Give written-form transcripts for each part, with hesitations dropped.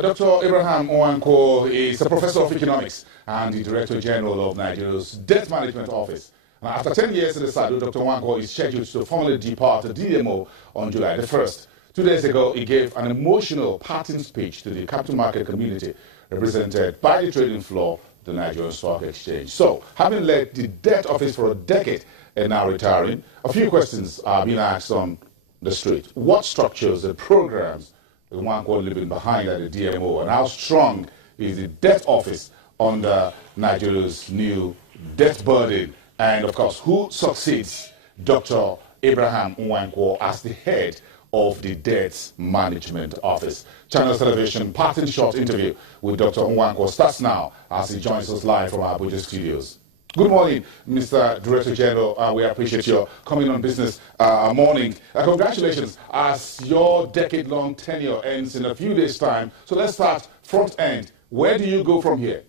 Dr. Abraham Nwankwo is a professor of economics and the Director General of Nigeria's Debt Management Office. Now, after 10 years in the saddle, Dr. Nwankwo is scheduled to formally depart the DMO on July the 1st. 2 days ago, he gave an emotional parting speech to the capital market community represented by the trading floor, the Nigerian Stock Exchange. So, having led the debt office for a decade and now retiring, a few questions are being asked on the street. What structures and programs is Nwankwo leaving behind at the DMO, and how strong is the debt office under Nigeria's new debt burden? And of course, who succeeds Dr. Abraham Nwankwo as the head of the Debt Management Office? Channel Television parting short interview with Dr. Nwankwo starts now as he joins us live from our Abuja studios. Good morning, Mr. Director General. We appreciate your coming on business morning. Congratulations, as your decade-long tenure ends in a few days' time. So let's start front end. Where do you go from here?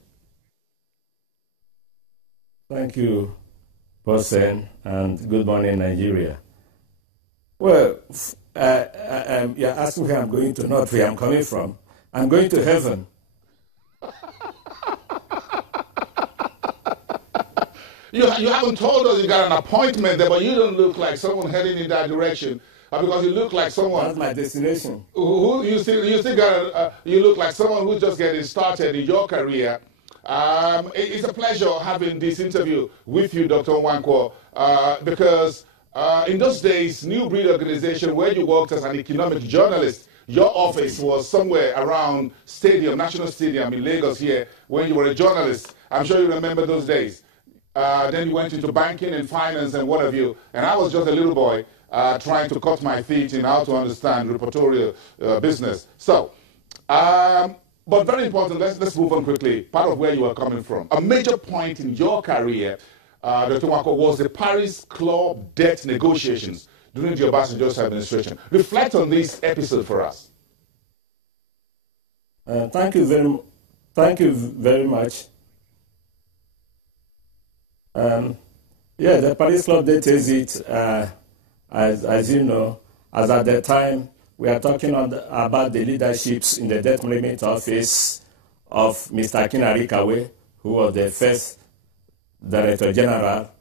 Thank you, Bosen, and good morning, Nigeria. Well, you're asking where I'm going to, not where I'm coming from. I'm going to heaven. You haven't told us you got an appointment there, but you don't look like someone heading in that direction. Because you look like someone. That's my destination. You still got you look like someone who's just getting started in your career. It's a pleasure having this interview with you, Dr. Nwankwo, because in those days, New Breed Organization, where you worked as an economic journalist, your office was somewhere around National Stadium in Lagos here, when you were a journalist. I'm sure you remember those days. Then you went into banking and finance and what have you, and I was just a little boy trying to cut my teeth in how to understand reportorial business. So, but very important, let's move on quickly. Part of where you are coming from. A major point in your career, Dr. Nwankwo, was the Paris Club debt negotiations during the Obasanjo's administration. Reflect on this episode for us. Thank you very much. The Paris Club debt exit, as you know, as at the time, we are talking about the leaderships in the Debt Management Office of Mr. Akinari, who was the first Director General,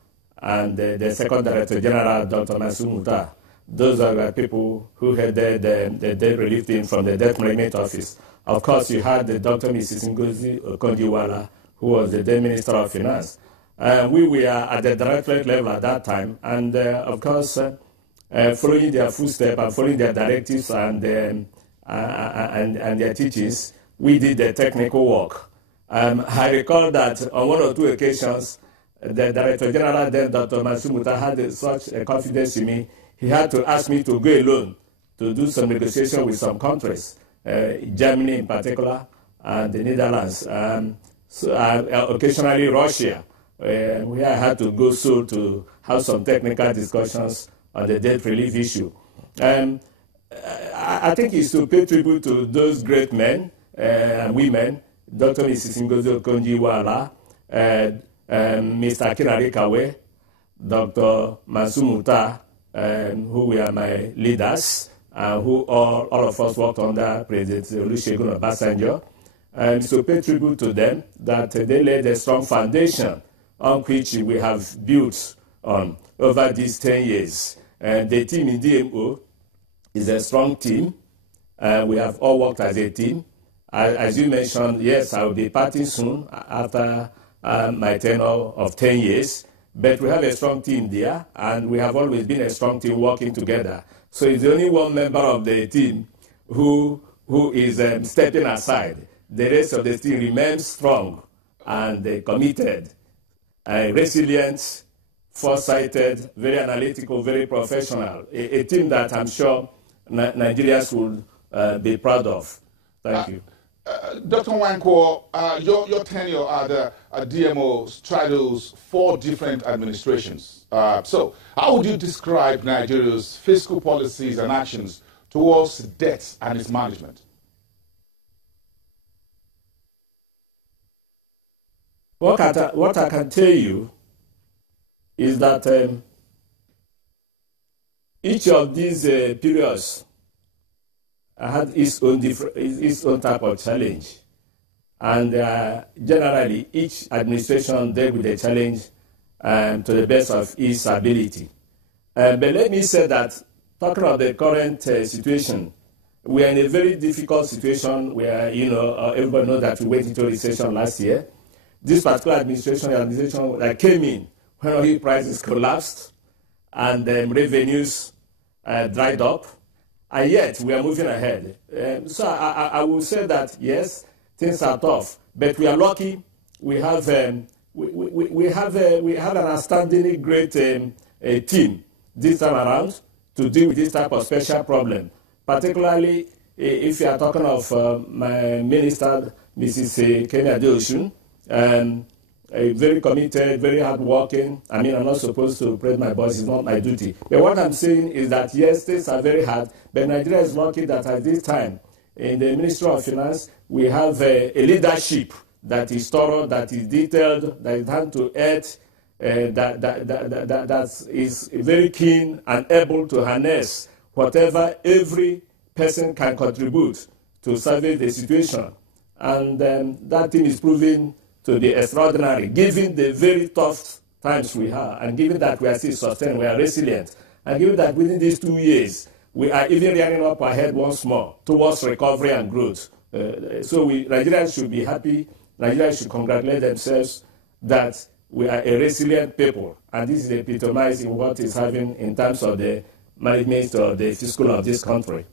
and the second Director General, Dr. Masumuta. Those are the people who headed the debt relief team from the Debt Management Office. Of course, you had the Dr. Mrs. Ngozi Okonjo-Iweala, who was the then Minister of Finance. We were at the directorate level at that time, and of course, following their footsteps and following their directives and their teachings, we did the technical work. I recall that on one or two occasions, the Director General then, Dr. Masumuta, had such a confidence in me, he had to ask me to go alone to do some negotiation with some countries, Germany in particular, and the Netherlands, occasionally Russia. We had to go to have some technical discussions on the debt relief issue. I think it's to pay tribute to those great men and women, Dr. Mrs. Ngozi Okonjo-Iweala, Mr. Akinari, Dr. Masumuta, who were my leaders, who all of us worked under President Olusegun Obasanjo. So pay tribute to them that they laid a strong foundation on which we have built on over these 10 years. The team in DMO is a strong team. We have all worked as a team. As you mentioned, yes, I will be parting soon after my tenure of 10 years. But we have a strong team there, and we have always been a strong team working together. So it's only one member of the team who is stepping aside. The rest of the team remains strong and committed. Resilient, foresighted, very analytical, very professional. A team that I'm sure Nigerians will be proud of. Thank you. Dr. Nwankwo, your tenure at the DMO straddles 4 different administrations. So how would you describe Nigeria's fiscal policies and actions towards debt and its management? What I can tell you is that each of these periods had its own type of challenge. And generally, each administration dealt with the challenge to the best of its ability. But let me say that, talking about the current situation, we are in a very difficult situation where, everybody knows that we went into a recession last year. This particular administration that came in when oil prices collapsed and revenues dried up, and yet we are moving ahead. So I will say that, yes, things are tough, but we are lucky. We have we have an outstandingly great team this time around to deal with this type of special problem. Particularly if you are talking of my minister, Mrs. Kemi Adeosun, very committed, very hardworking. I mean, I'm not supposed to praise my boss; it's not my duty. But what I'm saying is that yes, things are very hard, but Nigeria is lucky that at this time, in the Ministry of Finance, we have a leadership that is thorough, that is detailed, that is hand to earth, that is very keen and able to harness whatever every person can contribute to salvage the situation. And that team is proving to be extraordinary, given the very tough times we have, and given that we are still sustained, we are resilient, and given that within these 2 years, we are even rearing up ahead once more towards recovery and growth. So Nigerians should be happy. Nigerians should congratulate themselves that we are a resilient people, and this is epitomized in what is happening in terms of the management of the fiscal of this country.